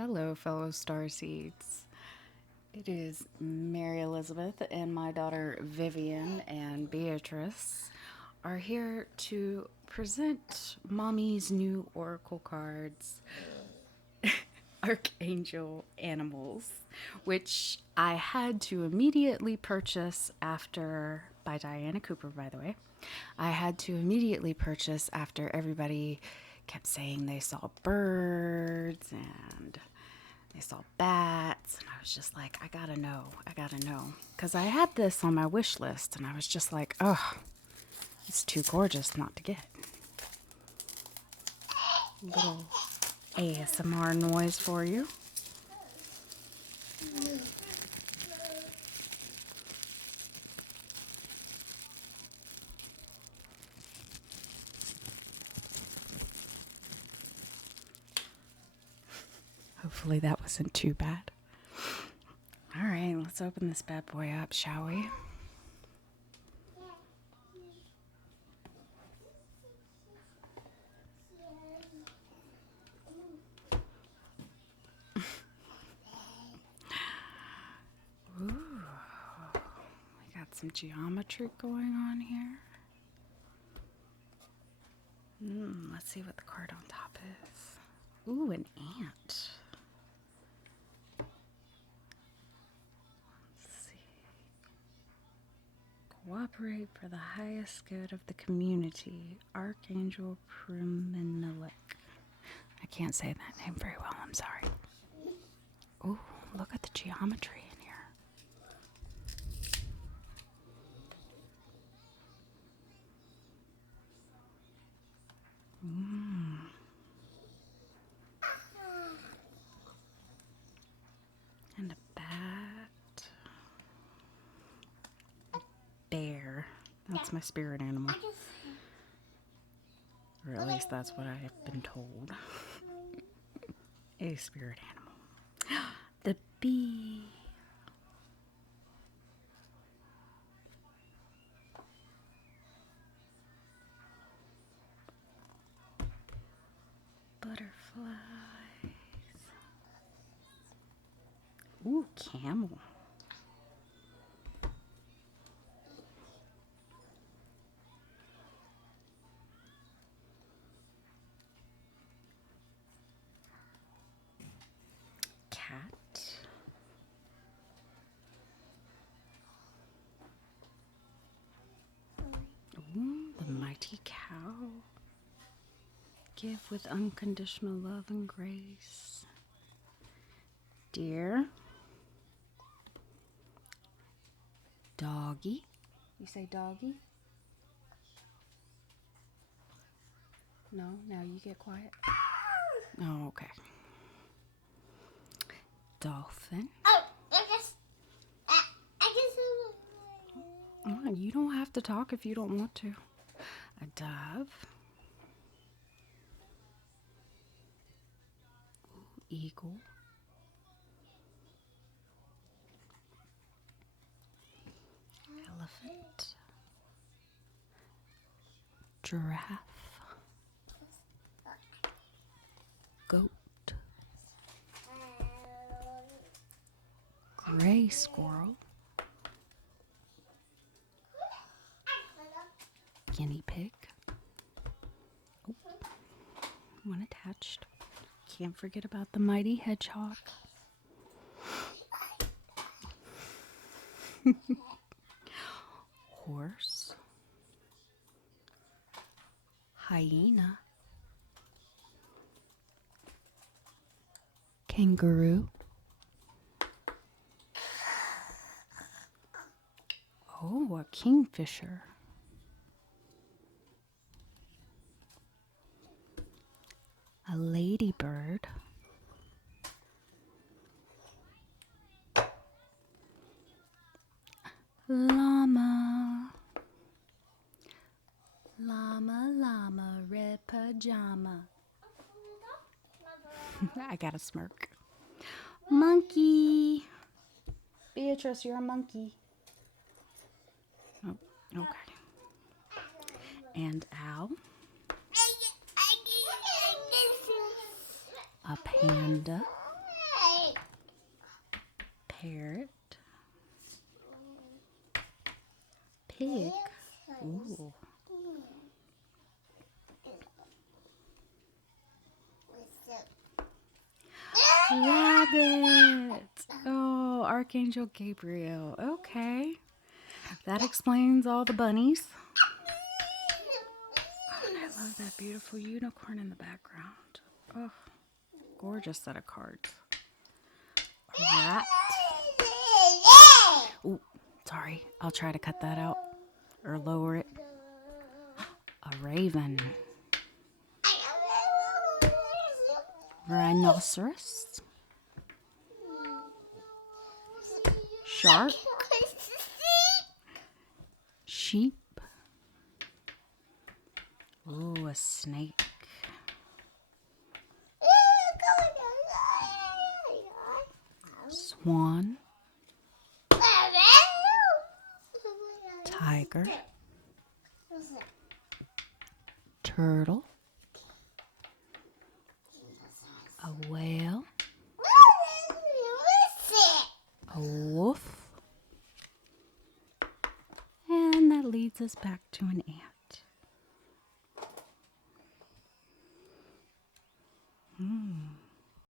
Hello, fellow star seeds. It is Mary Elizabeth and my daughter Vivian and Beatrice are here to present Mommy's new oracle cards, Archangel Animals, which I had to immediately purchase after, by Diana Cooper, by the way. I had to immediately purchase after everybody kept saying they saw birds and they saw bats, and I was just like, I gotta know. Because I had this on my wish list, and I was just like, oh, it's too gorgeous not to get. Little ASMR noise for you. Hopefully that wasn't too bad. All right, let's open this bad boy up, shall we? Ooh, we got some geometry going on here. Let's see what the card on top is. Ooh, an ant. Cooperate for the highest good of the community. Archangel Priminilik. I can't say that name very well, I'm sorry. Ooh, look at the geometry in here. And a bat. Bear. That's my spirit animal. Or at least that's what I have been told. A spirit animal. The bee. Butterflies. Ooh, camel. Cat. Ooh, the mighty cow. Give with unconditional love and grace. Deer. Doggy. You say doggy? No, now you get quiet. Oh, okay. Dolphin. Oh, I guess. Oh, you don't have to talk if you don't want to. A dove. Ooh, eagle. Elephant. Giraffe. Goat. Gray squirrel. Guinea pig. Oh, one attached. Can't forget about the mighty hedgehog. Horse. Hyena. Kangaroo. Oh, a kingfisher. A ladybird. Llama. Llama, red pajama. I got a smirk. Monkey. Beatrice, you're a monkey. Oh, okay. And owl. A panda. Parrot. Pig. Ooh. Rabbit. Oh, Archangel Gabriel. Okay. That explains all the bunnies. Oh, and I love that beautiful unicorn in the background. Oh, gorgeous set of cards. A rat. Ooh, sorry. I'll try to cut that out or lower it. A raven. Rhinoceros. Shark. Sheep. Ooh, a snake. Swan. Tiger. Turtle. A whale. A wolf. And that leads us back to an ant.